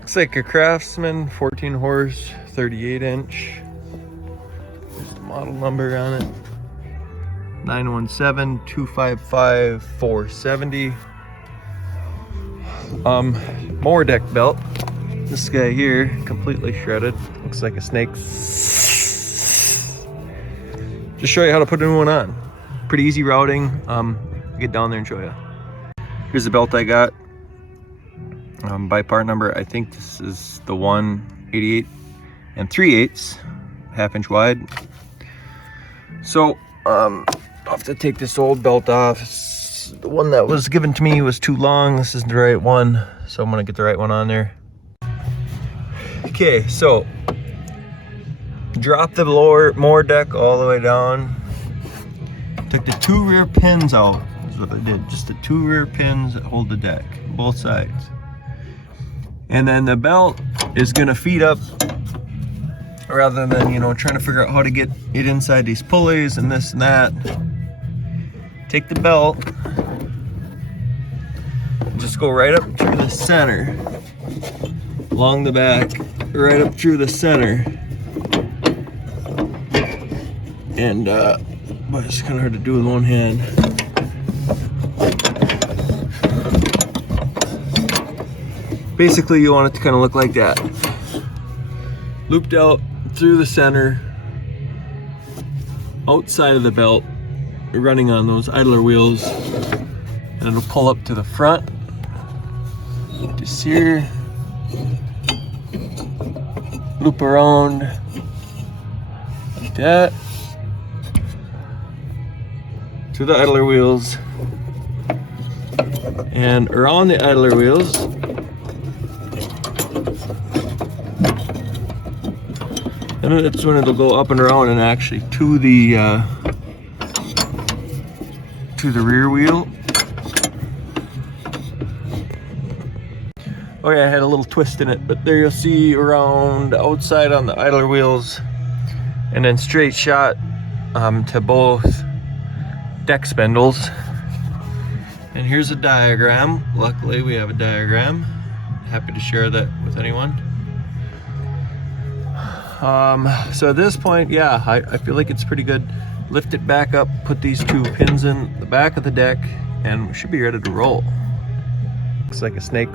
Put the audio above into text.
Looks like a Craftsman 14 horse 38 inch. There's the model number on it. 917-255-470. Mower deck belt. This guy here, completely shredded. Looks like a snake. Just show you how to put a new one on. Pretty easy routing. Get down there and show you. Here's the belt I got. By part number, I think this is the 188 and 3/8, half-inch wide. So I'll have to take this old belt off. The one that was given to me was too long. This isn't the right one, so I'm gonna get the right one on there. Okay, so drop the mower deck all the way down. Took the 2 rear pins out, is what I did. Just the 2 rear pins that hold the deck, both sides. And then the belt is gonna feed up, rather than, you know, trying to figure out how to get it inside these pulleys and this and that. Take the belt, just go right up through the center, along the back, right up through the center. And but it's kind of hard to do with one hand. Basically, you want it to kind of look like that. Looped out through the center, outside of the belt, running on those idler wheels, and it'll pull up to the front. Just here. Loop around like that to the idler wheels, and around the idler wheels. And that's when it'll go up and around and actually to the rear wheel. Oh yeah, I had a little twist in it, but there you'll see around outside on the idler wheels, and then straight shot to both deck spindles. And here's a diagram. Luckily we have a diagram. Happy to share that with anyone. So at this point, yeah, I feel like it's pretty good. Lift it back up, put these 2 pins in the back of the deck, and we should be ready to roll. Looks like a snake.